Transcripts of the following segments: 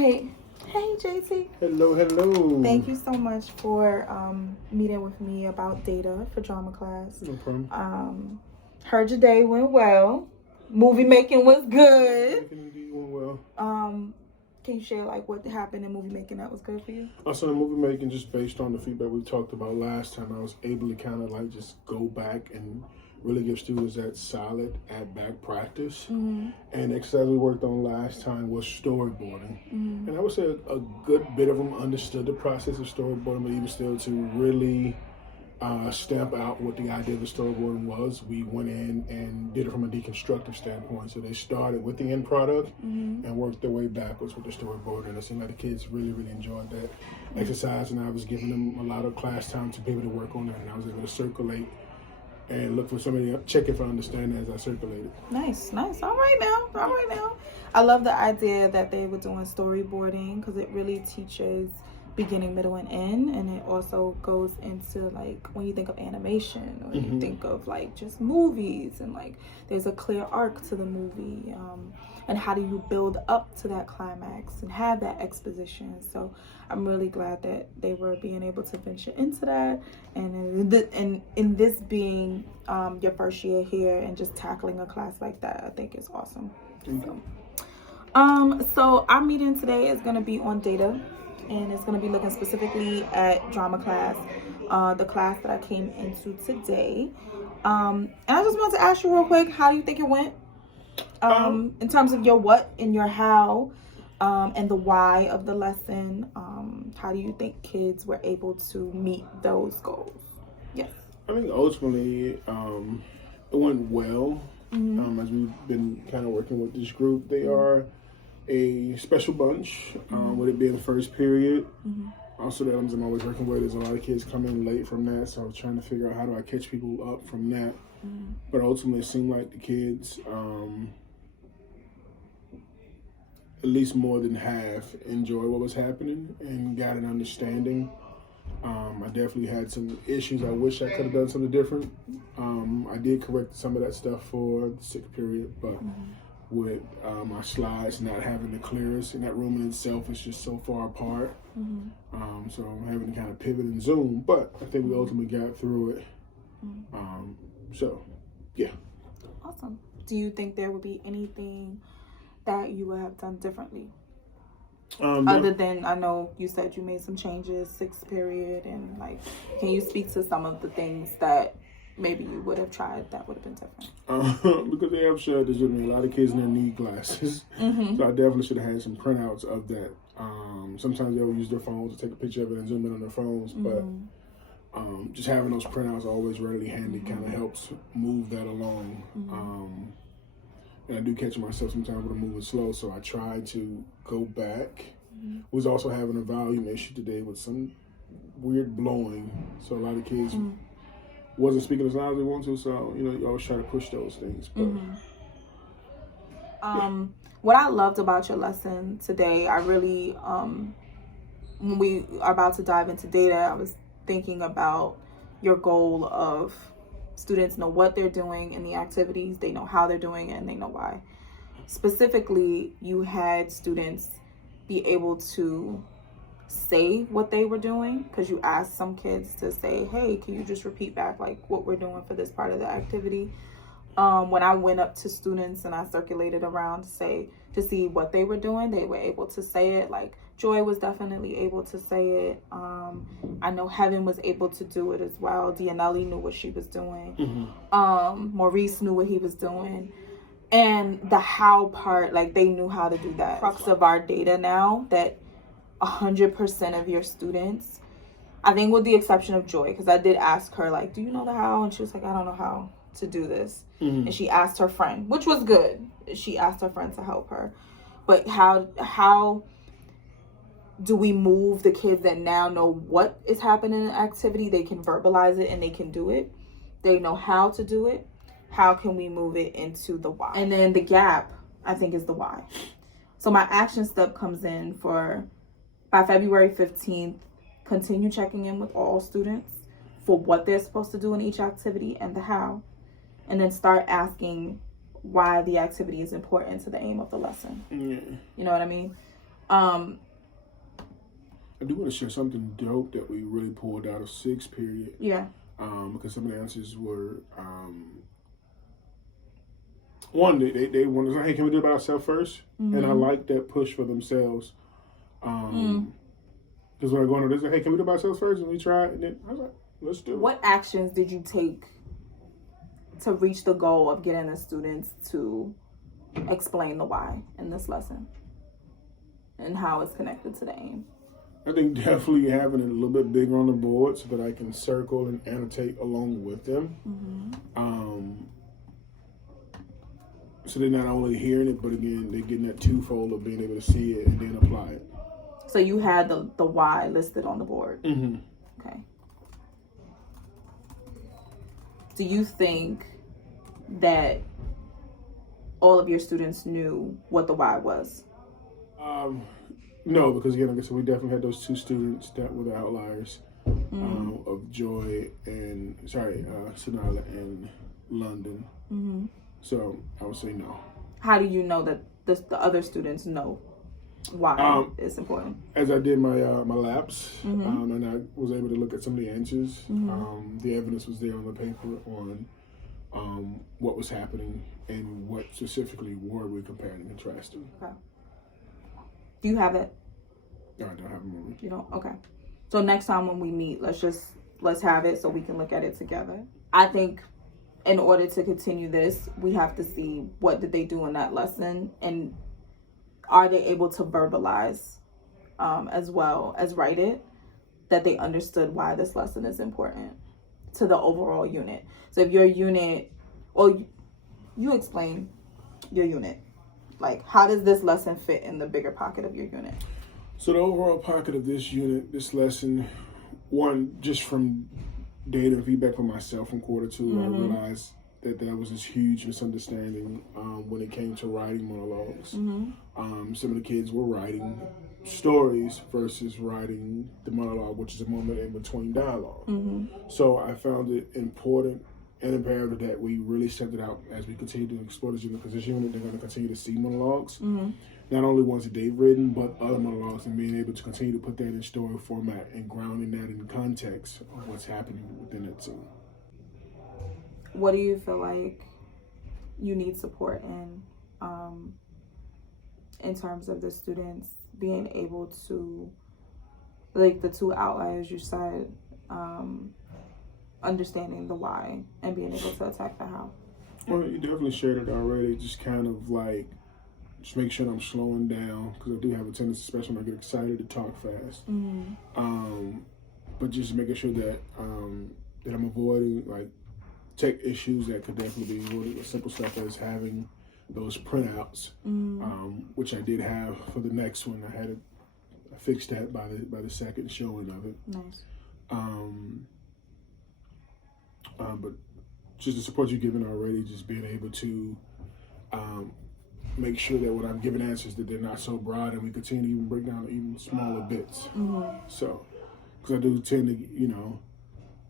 right. Hey, JT. Hello, hello. Thank you so much for meeting with me about data for drama class. No problem. Heard your day went well. Movie making was good. Indeed went well. Can you share like what happened in movie making that was good for you? Also, the movie making, just based on the feedback we talked about last time, I was able to kind of like just go back and really give students that solid at-back practice. And the exercise we worked on last time was storyboarding. And I would say a good bit of them understood the process of storyboarding, but even still to really stamp out what the idea of the storyboarding was, we went in and did it from a deconstructive standpoint. So they started with the end product and worked their way backwards with the storyboard. And it seemed like the kids really, really enjoyed that exercise. And I was giving them a lot of class time to be able to work on that. And I was able to circulate and look for somebody, check if I understand as I circulated. Nice. All right now. I love the idea that they were doing storyboarding because it really teaches beginning, middle, and end, and it also goes into like when you think of animation or you think of like just movies, and like there's a clear arc to the movie, and how do you build up to that climax and have that exposition. So I'm really glad that they were being able to venture into that, and in this being your first year here and just tackling a class like that, I think is awesome. So our meeting today is going to be on data, and it's going to be looking specifically at drama class, the class that I came into today. And I just wanted to ask you real quick, how do you think it went? In terms of your what and your how, and the why of the lesson. How do you think kids were able to meet those goals? Yes. I think ultimately it went well. As we've been kind of working with this group, they are a special bunch, with it being the first period. Also, that I'm always working with, there's a lot of kids come in late from that, so I was trying to figure out how do I catch people up from that. But ultimately, it seemed like the kids, at least more than half, enjoyed what was happening and got an understanding. I definitely had some issues. I wish I could have done something different. I did correct some of that stuff for the sixth period, but with my slides not having the clearest, and that room in itself is just so far apart. So I'm having to kind of pivot and zoom, but I think we ultimately got through it. So, yeah. Awesome. Do you think there would be anything that you would have done differently? Other than, I know you said you made some changes, sixth period, and like, can you speak to some of the things that maybe you would have tried that would have been different? Because they have shared this with me, a lot of kids in there need glasses. So I definitely should have had some printouts of that. Sometimes they'll use their phones to take a picture of it and zoom in on their phones, but just having those printouts always readily handy kind of helps move that along. And I do catch myself sometimes when I'm moving slow, so I try to go back. Was also having a volume issue today with some weird blowing, so a lot of kids wasn't speaking as loud as they want to, so you always try to push those things. But what I loved about your lesson today, I really when we are about to dive into data, I was thinking about your goal of students know what they're doing in the activities, they know how they're doing it, and they know why. Specifically, you had students be able to say what they were doing, because you asked some kids to say, hey, can you just repeat back like what we're doing for this part of the activity? When I went up to students and I circulated around to see what they were doing, they were able to say it. Like Joy was definitely able to say it. I know Heaven was able to do it as well. Dianelli knew what she was doing. Maurice knew what he was doing. And the how part, like they knew how to do that. Crux of our data now, that 100% of your students, I think with the exception of Joy, because I did ask her, like, do you know the how? And she was like, I don't know how to do this. And she asked her friend, which was good. She asked her friend to help her. But how do we move the kids that now know what is happening in the activity? They can verbalize it and they can do it. They know how to do it. How can we move it into the why? And then the gap, I think, is the why. So my action step comes in by February 15th, continue checking in with all students for what they're supposed to do in each activity and the how. And then start asking why the activity is important to the aim of the lesson. You know what I mean? Um, I do want to share something dope that we really pulled out of sixth period. yeah. Because some of the answers were one, they wanted to say, hey, can we do it by ourselves first? And I like that push for themselves. Because when I go on, they say, hey, can we do it by ourselves first? And we try it. And then I was like, let's do it. What actions did you take to reach the goal of getting the students to explain the why in this lesson and how it's connected to the aim? I think definitely having it a little bit bigger on the board so that I can circle and annotate along with them. So they're not only hearing it, but again, they're getting that twofold of being able to see it and then apply it. So you had the why listed on the board. Okay. Do you think that all of your students knew what the why was? No, because again, like I said, we definitely had those two students that were the outliers of Joy and Sonala and London. So I would say no. How do you know that the other students know why it's important? As I did my my labs, and I was able to look at some of the answers. The evidence was there on the paper on what was happening and what specifically were we comparing and contrasting. Okay. Do you have it? No, I don't have a movie. You don't? Okay. So next time when we meet, let's have it so we can look at it together. I think in order to continue this, we have to see what did they do in that lesson and are they able to verbalize as well as write it, that they understood why this lesson is important to the overall unit. So if your unit, well, you explain your unit. Like, how does this lesson fit in the bigger pocket of your unit? So the overall pocket of this unit, this lesson, one, just from data and feedback from myself from quarter two, I realized that there was this huge misunderstanding when it came to writing monologues. Some of the kids were writing stories versus writing the monologue, which is a moment in between dialogue. So I found it important and imperative that we really set it out as we continue to explore this unit, because this unit, they're going to continue to see monologues. Not only ones that they've written, but other monologues, and being able to continue to put that in story format and grounding that in context of what's happening within that scene. What do you feel like you need support in terms of the students being able to, like the two outliers you said, understanding the why and being able to attack the how? Well, you definitely shared it already. Just kind of like, just make sure that I'm slowing down, because I do have a tendency, especially when I get excited, to talk fast. But just making sure that that I'm avoiding like tech issues that could definitely be avoided. The simple stuff as having those printouts, which I did have for the next one. I fixed that by the second showing of it. Nice. But just the support you've given already, just being able to make sure that when I'm giving answers that they're not so broad, and we continue to even break down even smaller bits. So, because I do tend to,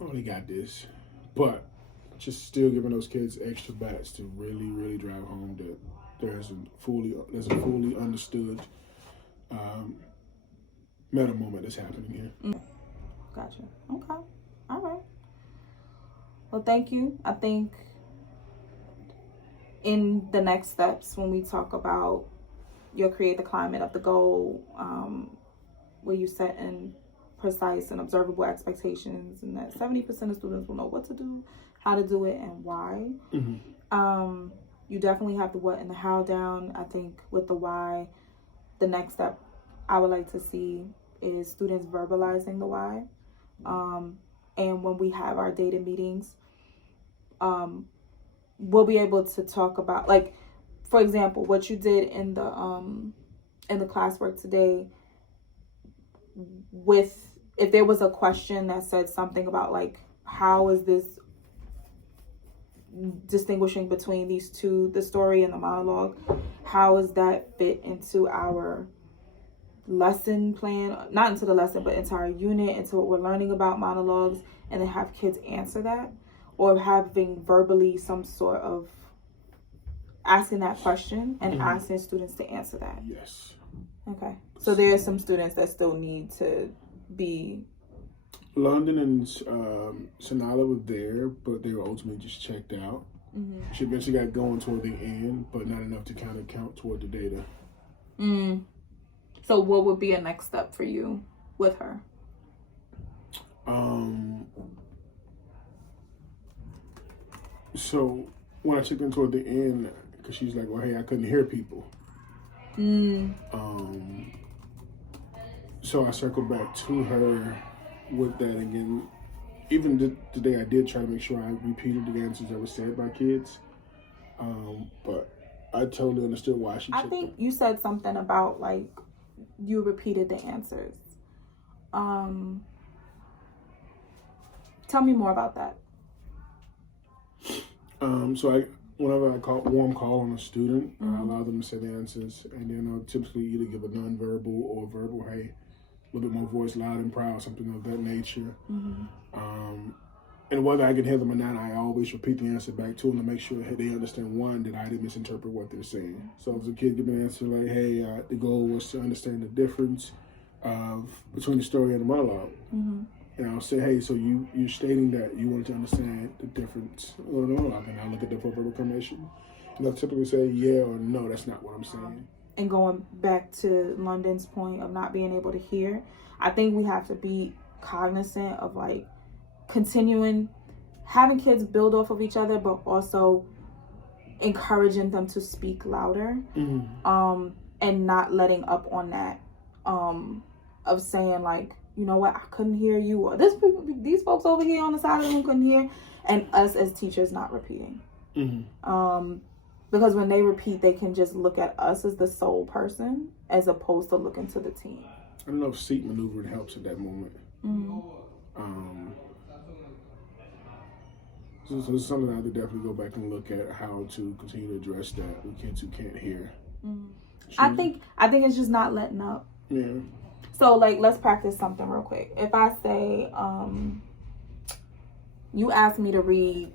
oh, they got this, but just still giving those kids extra bats to really, really drive home that there's a fully understood meta moment that's happening here. Gotcha. Okay. All right. Well, thank you. I think in the next steps, when we talk about your create the climate of the goal, where you set in precise and observable expectations, and that 70% of students will know what to do, how to do it, and why. You definitely have the what and the how down. I think with the why, the next step I would like to see is students verbalizing the why. And when we have our data meetings, we'll be able to talk about, like, for example, what you did in the classwork today. If there was a question that said something about like, how is this distinguishing between these two, the story and the monologue, how is that fit into our lesson plan, not into the lesson, but into our unit, into what we're learning about monologues, and then have kids answer that, or having verbally some sort of asking that question and asking students to answer that. Yes. Okay. So there are some students that still need to be... London and Sanala were there, but they were ultimately just checked out. She eventually got going toward the end, but not enough to kind of count toward the data. So what would be a next step for you with her? So when I checked in toward the end, because she's like, well, hey, I couldn't hear people. So I circled back to her with that again. Even today, I did try to make sure I repeated the answers that were said by kids. But I totally understood why she. I think you said something about like you repeated the answers. Tell me more about that. So whenever I warm call on a student, I allow them to say the answers, and then I'll typically either give a nonverbal or verbal, hey, a little bit more voice, loud and proud, something of that nature. And whether I can hear them or not, I always repeat the answer back to them to make sure they understand, one, that I didn't misinterpret what they're saying. So if the kid give me an answer like, hey, the goal was to understand the difference between the story and the monologue. And I'll say, hey, so you're stating that you wanted to understand the difference or the monologue, and I'll look at the verbal information. And I'll typically say, yeah or no, that's not what I'm saying. And going back to London's point of not being able to hear, I think we have to be cognizant of like continuing having kids build off of each other, but also encouraging them to speak louder, and not letting up on that, of saying like, you know what, I couldn't hear you, or these folks over here on the side of the room couldn't hear, and us as teachers not repeating. Because when they repeat, they can just look at us as the sole person as opposed to looking to the team. I don't know if seat maneuvering helps at that moment. So it's something I have to definitely go back and look at how to continue to address that with kids who can't hear. I think it's just not letting up. Yeah. So like, let's practice something real quick. If I say, you asked me to read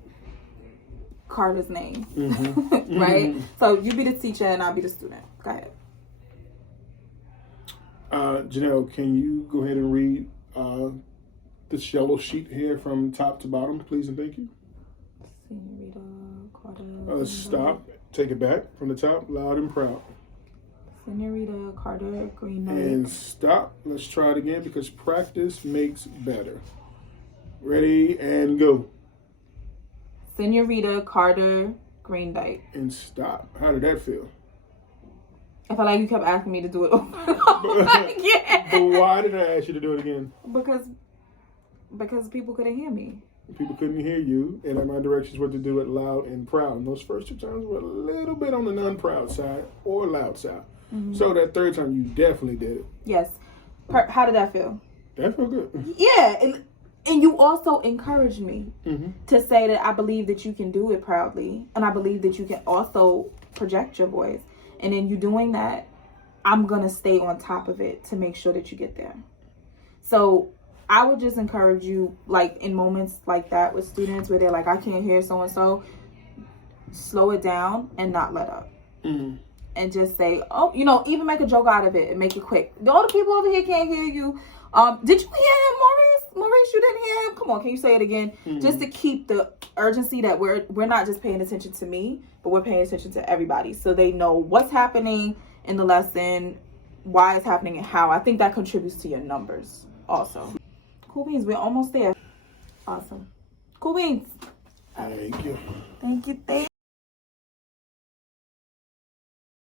Carter's name, right? So you be the teacher and I'll be the student. Go ahead. Janelle, can you go ahead and read this yellow sheet here from top to bottom, please and thank you. Senorita Carter. Stop. Take it back from the top, loud and proud. Senorita Carter Green Knight. And stop. Let's try it again because practice makes better. Ready and go. Senorita Carter Green Knight. And stop. How did that feel? I felt like you kept asking me to do it over and over again. But why did I ask you to do it again? Because people couldn't hear me. People couldn't hear you, and my directions were to do it loud and proud. And those first two times were a little bit on the non-proud side or loud side. So that third time, you definitely did it. Yes. How did that feel? That felt good. Yeah, and you also encouraged me to say that I believe that you can do it proudly, and I believe that you can also project your voice. And in you doing that, I'm going to stay on top of it to make sure that you get there. So I would just encourage you, like in moments like that with students where they're like, I can't hear so-and-so, slow it down and not let up. And just say, oh, even make a joke out of it and make it quick. All the people over here can't hear you. Did you hear him, Maurice? Maurice, you didn't hear him? Come on, can you say it again? Just to keep the urgency that we're not just paying attention to me, but we're paying attention to everybody. So they know what's happening in the lesson, why it's happening, and how. I think that contributes to your numbers also. Cool beans, we're almost there. Awesome. Cool beans. Thank you. Thank you.